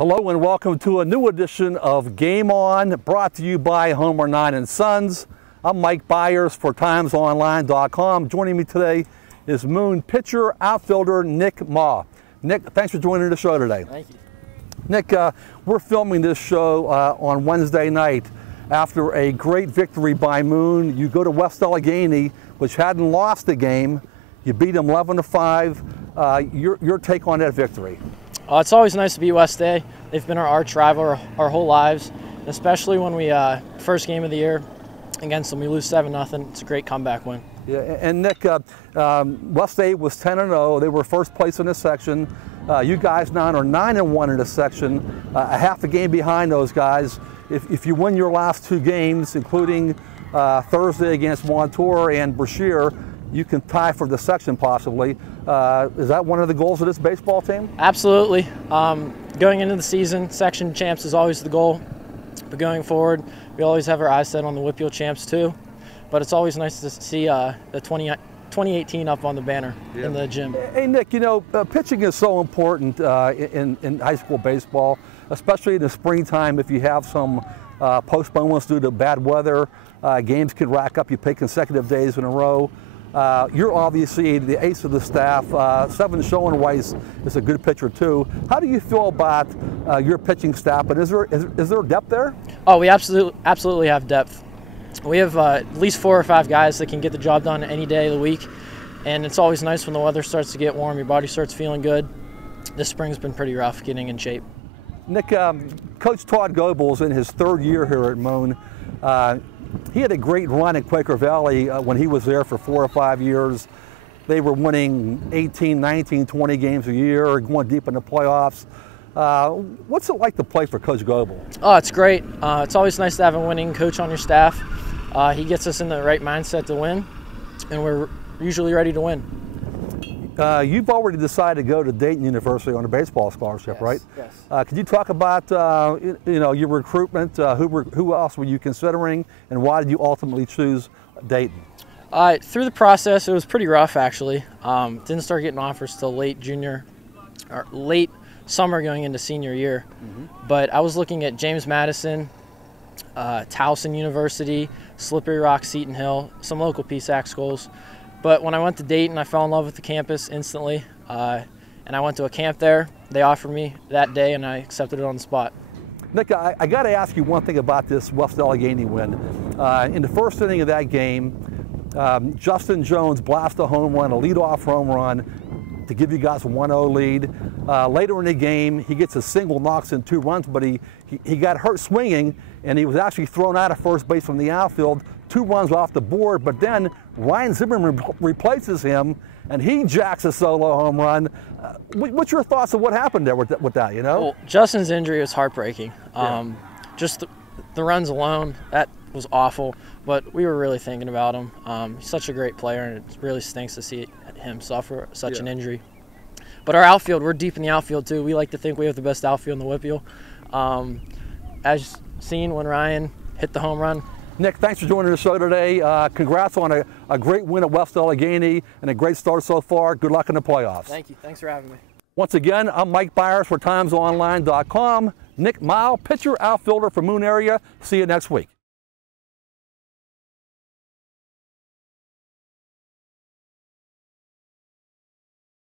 Hello and welcome to a new edition of Game On, brought to you by Homer 9 & Sons. I'm Mike Bires for TimesOnline.com. Joining me today is Moon pitcher, outfielder Nick Maue. Nick, thanks for joining the show today. Thank you. Nick, we're filming this show on Wednesday night after a great victory by Moon. You go to West Allegheny, which hadn't lost the game. You beat them 11-5. Your take on that victory? It's always nice to beat West A. They've been our arch rival our whole lives, especially when we first game of the year against them, we lose 7-0. It's a great comeback win. Yeah, and Nick, West A was 10-0. They were first place in the section. You guys now are 9-1 in the section, a half a game behind those guys. If you win your last two games, including Thursday against Montour and Brashear, you can tie for the section possibly. Is that one of the goals of this baseball team? Absolutely. Going into the season, section champs is always the goal. But going forward, we always have our eyes set on the Whitfield champs too. But it's always nice to see the 2018 up on the banner in the gym. Hey Nick, you know, pitching is so important in high school baseball, especially in the springtime. If you have some postponements due to bad weather, games could rack up. You play consecutive days in a row. You're obviously the ace of the staff. Seven Schoenweiss is a good pitcher too. How do you feel about your pitching staff? And is there depth there? Oh, we absolutely have depth. We have at least 4 or 5 guys that can get the job done any day of the week. And it's always nice when the weather starts to get warm, your body starts feeling good. This spring's been pretty rough getting in shape. Nick, Coach Todd Goebel's in his 3rd year here at Moon. He had a great run at Quaker Valley when he was there for 4 or 5 years. They were winning 18, 19, 20 games a year, going deep in the playoffs. What's it like to play for Coach Goebel? Oh, it's great. It's always nice to have a winning coach on your staff. He gets us in the right mindset to win, and we're usually ready to win. You've already decided to go to Dayton University on a baseball scholarship, yes, right? Yes. Could you talk about your recruitment? Who else were you considering, and why did you ultimately choose Dayton? Through the process, it was pretty rough actually. Didn't start getting offers till late summer going into senior year. But I was looking at James Madison, Towson University, Slippery Rock, Seton Hill, some local PSAC schools. But when I went to Dayton, I fell in love with the campus instantly, and I went to a camp there. They offered me that day, and I accepted it on the spot. Nick, I got to ask you one thing about this West Allegheny win. In the first inning of that game, Justin Jones blasted a home run, a leadoff home run, to give you guys a 1-0 lead. Later in the game, he gets a single, knocks in 2 runs, but he got hurt swinging, and he was actually thrown out of first base from the outfield. 2 runs off the board, but then Ryan Zimmerman replaces him, and he jacks a solo home run. What's your thoughts of what happened there with that, you know? Well, Justin's injury was heartbreaking. Just the runs alone, that was awful, but we were really thinking about him. He's such a great player, and it really stinks to see him suffer such an injury. But our outfield, we're deep in the outfield too. We like to think we have the best outfield in the Whitfield. As seen when Ryan hit the home run. Nick, thanks for joining the show today. Congrats on a great win at West Allegheny and a great start so far. Good luck in the playoffs. Thank you. Thanks for having me. Once again, I'm Mike Bires for TimesOnline.com. Nick Maue, pitcher, outfielder for Moon area. See you next week.